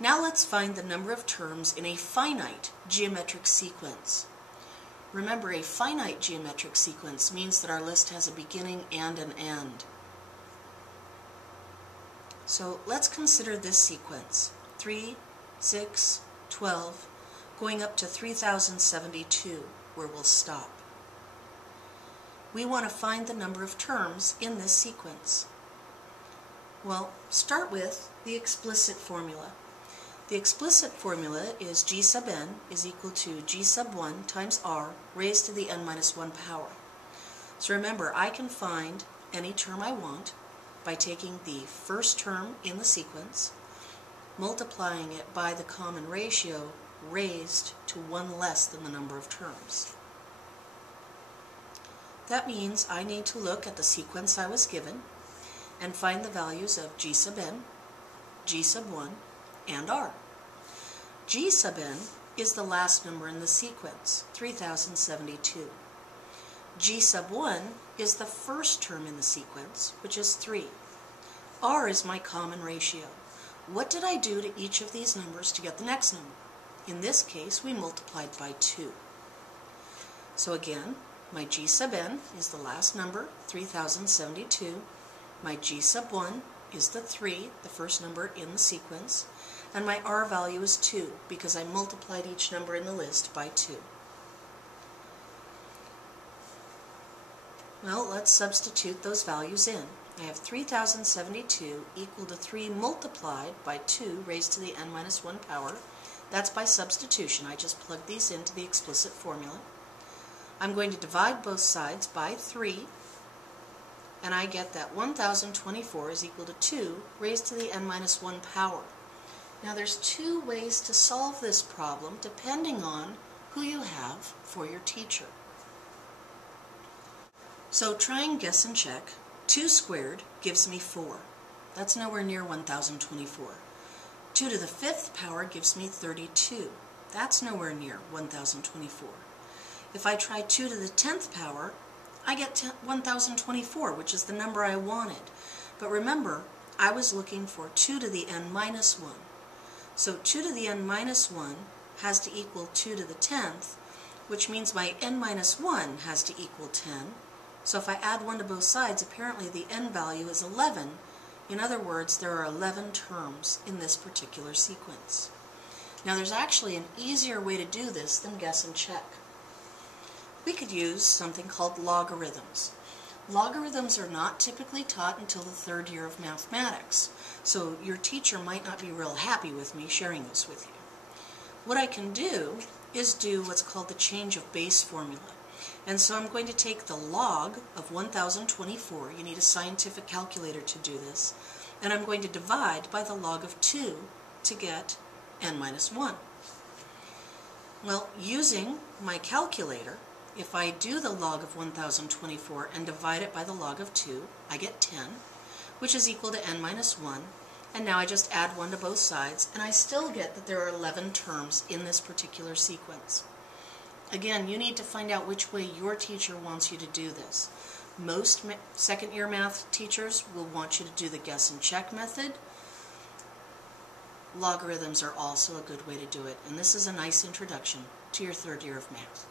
Now let's find the number of terms in a finite geometric sequence. Remember, a finite geometric sequence means that our list has a beginning and an end. So let's consider this sequence, 3, 6, 12, going up to 3072, where we'll stop. We want to find the number of terms in this sequence. Well, start with the explicit formula. The explicit formula is G sub n is equal to G sub 1 times r raised to the n minus 1 power. So remember, I can find any term I want by taking the first term in the sequence, multiplying it by the common ratio raised to 1 less than the number of terms. That means I need to look at the sequence I was given and find the values of G sub n, G sub 1, and r. G sub n is the last number in the sequence, 3072. G sub 1 is the first term in the sequence, which is 3. R is my common ratio. What did I do to each of these numbers to get the next number? In this case, we multiplied by 2. So again, my G sub n is the last number, 3072. My G sub 1 is the 3, the first number in the sequence, and my r value is 2 because I multiplied each number in the list by 2. Well, let's substitute those values in. I have 3072 equal to 3 multiplied by 2 raised to the n minus 1 power. That's by substitution. I just plug these into the explicit formula. I'm going to divide both sides by 3, and I get that 1024 is equal to 2 raised to the n minus 1 power. Now there's two ways to solve this problem depending on who you have for your teacher. So try and guess and check. 2 squared gives me 4. That's nowhere near 1024. 2 to the 5th power gives me 32. That's nowhere near 1024. If I try 2 to the 10th power, I get 1024, which is the number I wanted. But remember, I was looking for 2 to the n minus 1. So 2 to the n minus 1 has to equal 2 to the 10th, which means my n minus 1 has to equal 10. So if I add 1 to both sides, apparently the n value is 11. In other words, there are 11 terms in this particular sequence. Now there's actually an easier way to do this than guess and check. We could use something called logarithms. Logarithms are not typically taught until the 3rd year of mathematics, so your teacher might not be real happy with me sharing this with you. What I can do is do what's called the change of base formula. And so I'm going to take the log of 1024, you need a scientific calculator to do this, and I'm going to divide by the log of 2 to get n minus 1. Well, using my calculator, if I do the log of 1024 and divide it by the log of 2, I get 10, which is equal to n minus 1, and now I just add 1 to both sides, and I still get that there are 11 terms in this particular sequence. Again, you need to find out which way your teacher wants you to do this. Most second-year math teachers will want you to do the guess and check method. Logarithms are also a good way to do it, and this is a nice introduction to your 3rd year of math.